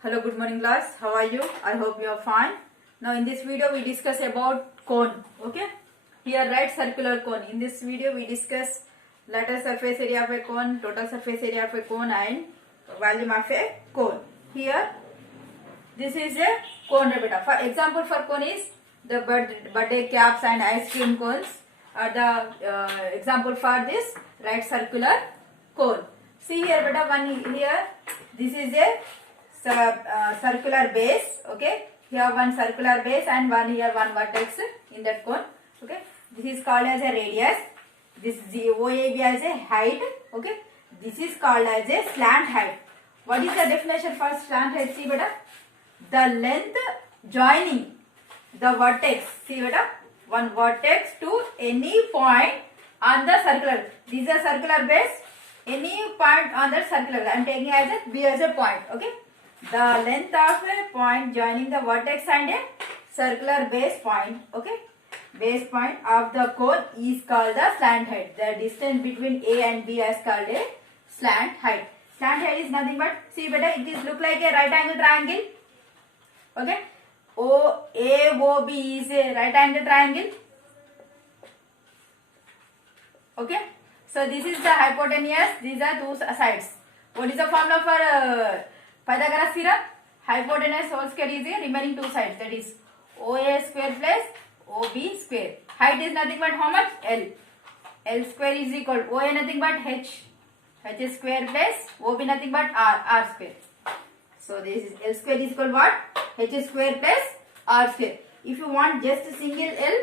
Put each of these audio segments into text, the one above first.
Hello, good morning class. How are you? I hope you are fine. Now in this video we discuss about cone. Okay. Here write circular cone. In this video we discuss lateral surface area of a cone, total surface area of a cone and volume of a cone. Here this is a cone beta. For example for cone is the birthday caps and ice cream cones are the example for this right circular cone. See here beta, one here this is a circular base. Okay, here one circular base and one here one vertex in that cone. Okay, this is called as a radius. This OAB as a height. Okay, this is called as a slant height. What is the definition for slant height? See beta, the length joining the vertex. See beta, one vertex to any point on the circular. This is a circular base. Any point on the circular, I am taking as a B as a point. Okay, the length of a point joining the vertex and a circular base point. Okay, base point of the cone is called the slant height. The distance between A and B is called a slant height. Slant height is nothing but, see beta, it is look like a right angle triangle. Okay, AOB is a right angle triangle. Okay, so this is the hypotenuse. These are two sides. What is the formula for Pythagoras theorem? Hypotenuse whole square is the remaining two sides, that is OA square plus OB square. Height is nothing but how much? L. L square is equal to OA nothing but H. H square plus OB nothing but R square. So this is L square is equal to what? H square plus R square. If you want just a single L,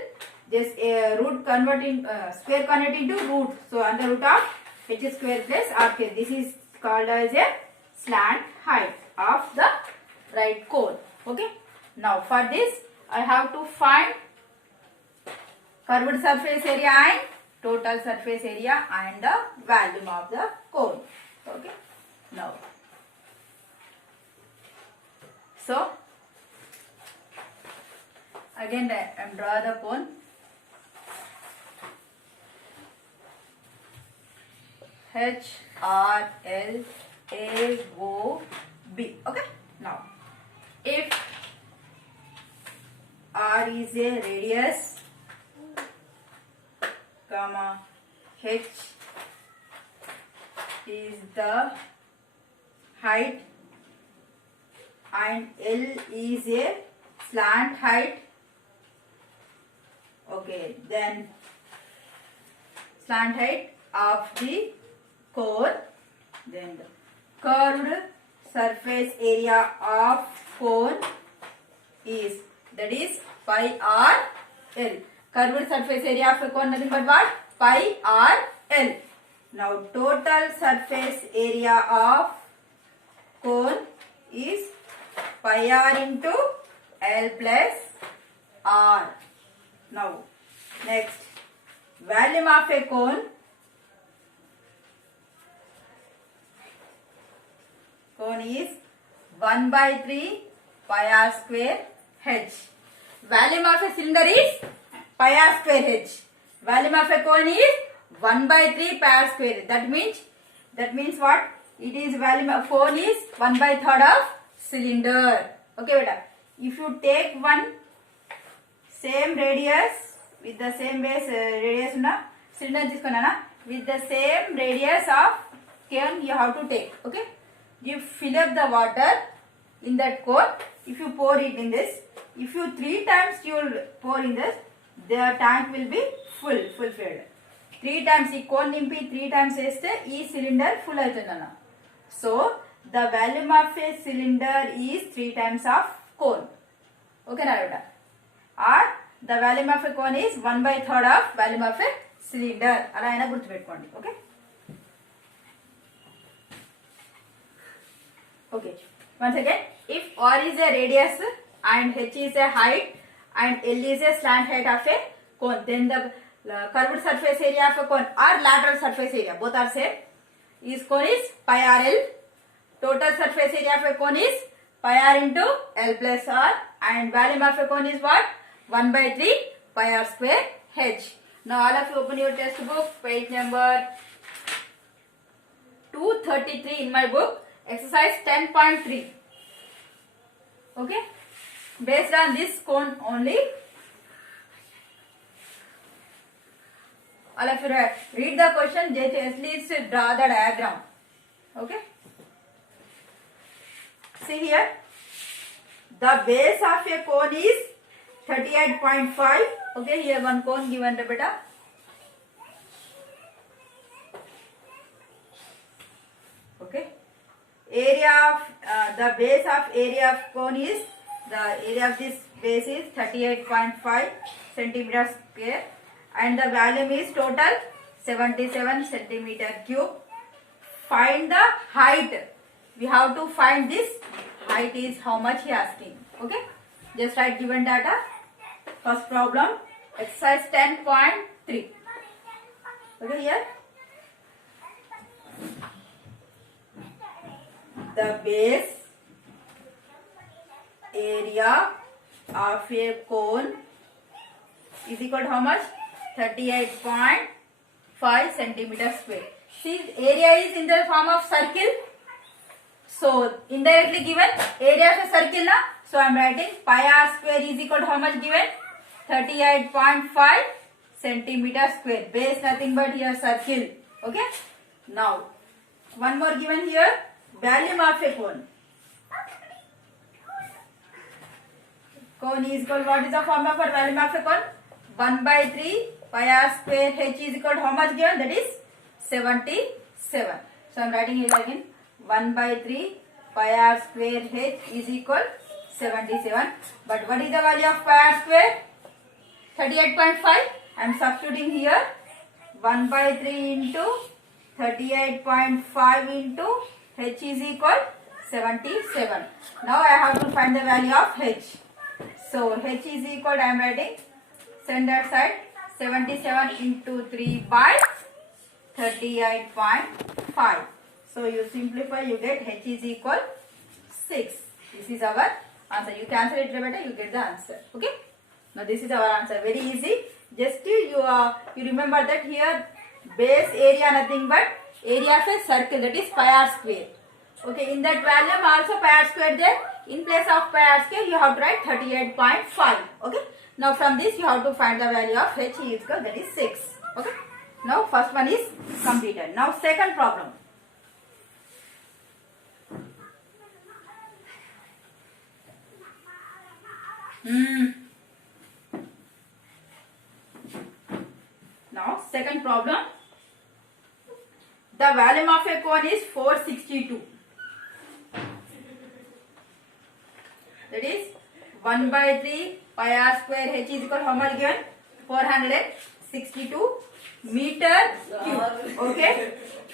just root convert in square convert into root. So under root of H square plus R square. This is called as a slant height of the right cone. Okay. Now for this I have to find curved surface area and total surface area and the volume of the cone. Okay. Now, so again I am draw the cone. H R L A O B. Okay. Now, if R is a radius, comma H is the height and L is a slant height. Okay, then slant height of the cone, then the curved surface area of cone is, that is pi r L. Curved surface area of a cone nothing but what? Pi r L. Now total surface area of cone is pi r into L plus R. Now next, volume of a cone. Cone is 1 by 3 pi r square H. Volume of a cylinder is pi r square H. Volume of a cone is 1 by 3 pi r square. That means what? It is volume of cone is 1 by 3rd of cylinder. Okay beta. If you take one same radius with the same base radius na cylinder తీసుకున్నానా, with the same radius of cone you have to take. Okay. You fill up the water in that cone. If you pour it in this, if you 3 times you will pour in this, the tank will be full filled. 3 times ఈ cone నింపి 3 times వేస్తే ఈ cylinder full అవుతుందన్న. So the volume of a cylinder is 3 times of cone. Okay na beta? Or the volume of a cone is 1 by 3rd of volume of a cylinder. అలా అయినా గుర్తుపెట్టుకోండి. Okay. Okay. Once again, if R is a radius and H is a height and L is a slant height of a cone, then the curved surface area of a cone or lateral surface area, both are same, is cone is pi r L. Total surface area of a cone is pi r into L plus R and volume of a cone is what? 1 by 3 pi r square H. Now all of you open your textbook, page number 233 in my book, exercise 10.3. Okay, based on this cone only, all of you read the question, just at least draw the diagram. Okay, see here, the base of a cone is 38.5. Okay, here one cone given, beta. Okay, area of the base of area of cone is, the area of this base is 38.5 centimeter square, and the volume is total 77 centimeter cube. Find the height. We have to find this height is how much he asking. Okay, just write given data. First problem, exercise 10.3. Okay, here the base area of a cone is equal to how much? 38.5 centimeter square. See, area is in the form of circle. So, indirectly given area of a circle na. So, I am writing pi r square is equal to how much given? 38.5 centimeter square. Base nothing but here circle. Okay. Now, one more given here. Volume of a cone. Cone is equal, what is the formula for volume of a cone? 1 by 3 pi r square h is equal to how much given? That is 77. So, I am writing here again 1 by 3 pi r square h is equal 77. But what is the value of pi r square? 38.5. I am substituting here 1 by 3 into 38.5 into h is equal 77. Now I have to find the value of h. So h is equal, I am writing standard side 77 into 3 by 38.5. So you simplify, you get h is equal 6. This is our answer. You cancel it better, you get the answer. Okay. Now this is our answer. Very easy. Just you remember that here base area nothing but area of a circle, that is pi r square. Okay, in that volume also pi r square there. In place of pi r square you have to write 38.5. Okay. Now from this you have to find the value of h is equal, that is 6. Okay. Now first one is completed. Now second problem. Now second problem. The volume of a cone is 462. That is 1 by 3 pi r square h is equal to how much given? 462 meter cube. Okay.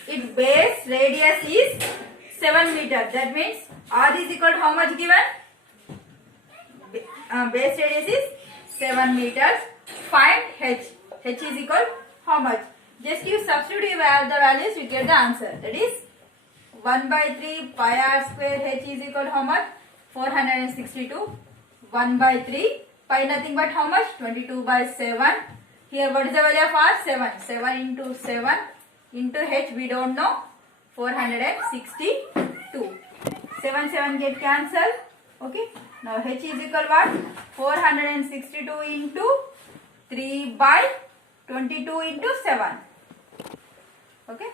Its base radius is 7 meters. That means r is equal to how much given? Base radius is 7 meters. Find h. H is equal how much? Just you substitute the values, you get the answer. That is 1 by 3 pi r square h is equal to how much? 462. 1 by 3 pi nothing but how much? 22 by 7. Here what is the value of r? 7. 7 into 7 into h we don't know. 462. 7 get cancelled. Okay. Now h is equal what? 462 into 3 by 22 into 7. Okay.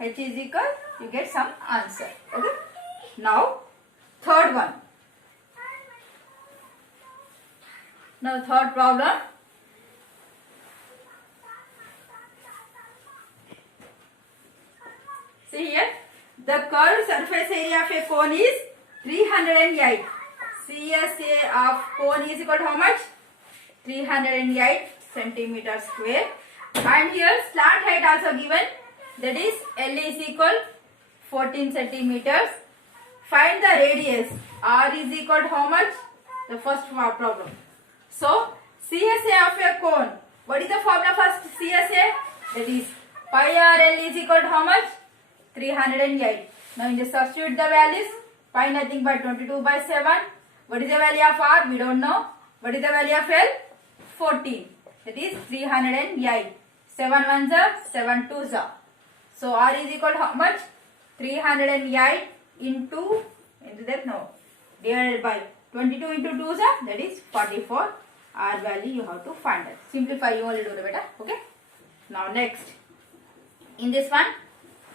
H is equal, you get some answer. Okay. Now third one. Now third problem. See here, the curved surface area of a cone is 308. CSA of cone is equal to how much? 308 centimeter square. And here slant height also given, that is L is equal 14 centimeters. Find the radius. R is equal to how much? The first problem. So CSA of a cone. What is the formula first? CSA, that is pi r L is equal to how much? 308. Now in the substitute the values. Pi nothing but 22 by 7. What is the value of r? We don't know. What is the value of L? 14. That is 308. 7 ones are 7 twos are. So r is equal to how much? 308 into that no, divided by 22 into 2 sir, that is 44. R value you have to find it. Simplify you only do better. Okay. Now next, in this one,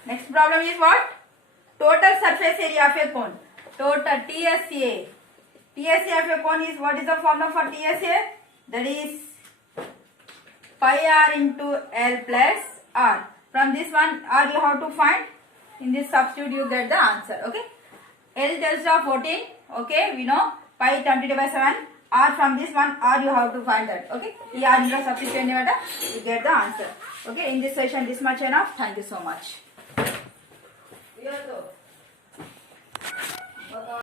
next problem is what? Total surface area of a cone. Total TSA. TSA of a cone is, what is the formula for TSA? That is pi r into L plus R. From this one, R you have to find. In this substitute you get the answer. Okay. L delta 14. Okay. We know pi 20/7. R from this one, R you have to find that. Okay. The R in the substitute you get the answer. Okay. In this session, this much enough. Thank you so much.